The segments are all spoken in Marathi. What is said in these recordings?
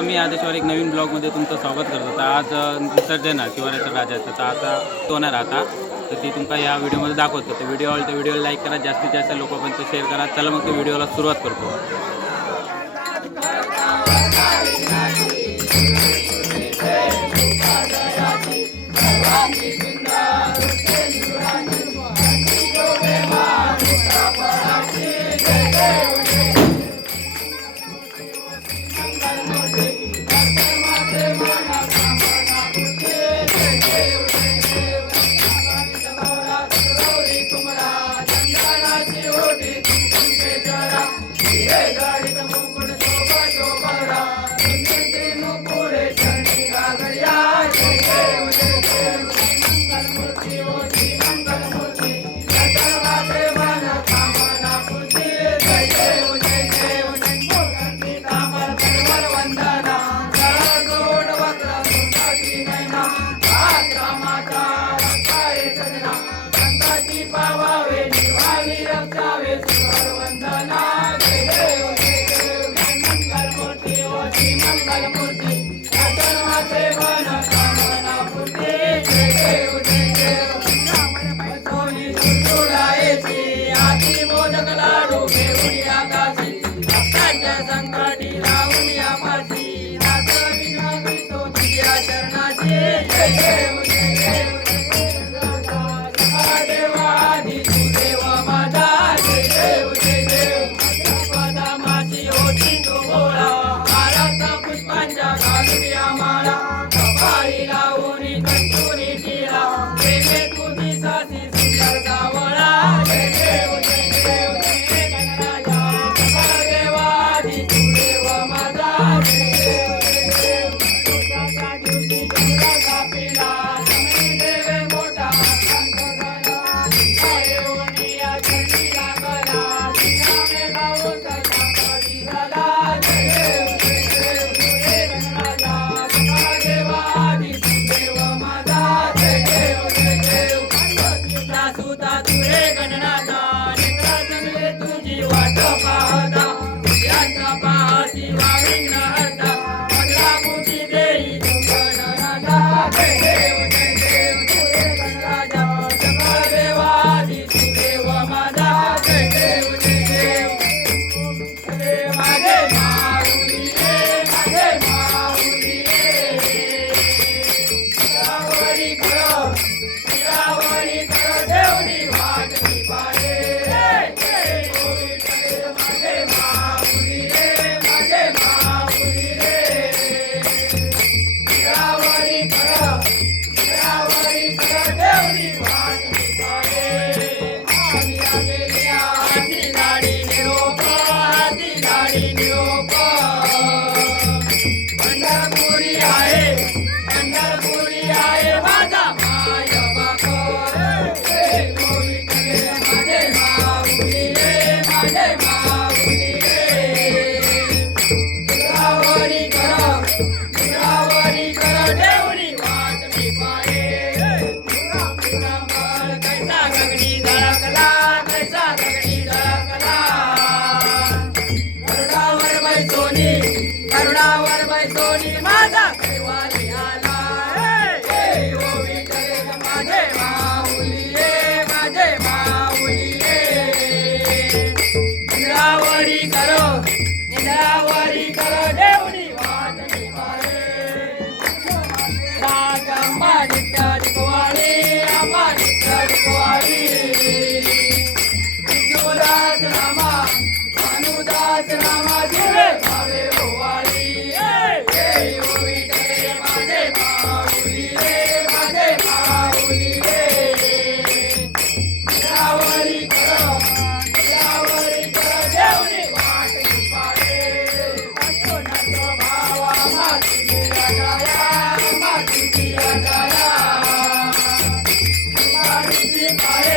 मी आदेशवर एक नवीन ब्लॉगमध्ये तुमचं स्वागत करतो. तर आज विसर्जन आहे शिवरायाचा राजाचं तर आता सोनार आता तर ती तुमका या व्हिडिओमध्ये दाखवतो. तर व्हिडिओ आवडतो व्हिडिओला लाईक करा जास्तीत जास्त लोकांपर्यंत शेअर करा. चला मग ते व्हिडिओला सुरुवात करतो. Thank you. Fire!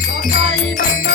赤いバナナ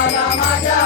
Mala Maja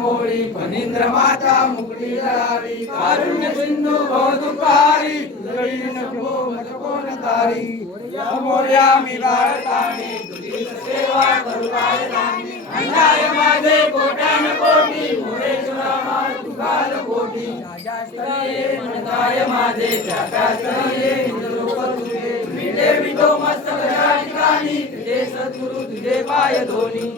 मोळी फणींद्र माता मुक्ती जळाली कारुण्य सिंधू बहुदुपारी तुझी नको मत कोण तारी मोर्या मी बाळताने तुझी सेवा करू बाळताने अन्याय माझे कोट्यान कोटी. मोरेश्वरा तुगाल कोटी. राजास्तरीये म्हणताय माझे. त्यागास्तरीये इंद्रलोक तुझे मिटे मिटो मस्तक त्या ठिकाणी तुझे सद्गुरु तुझे पाय धोनी.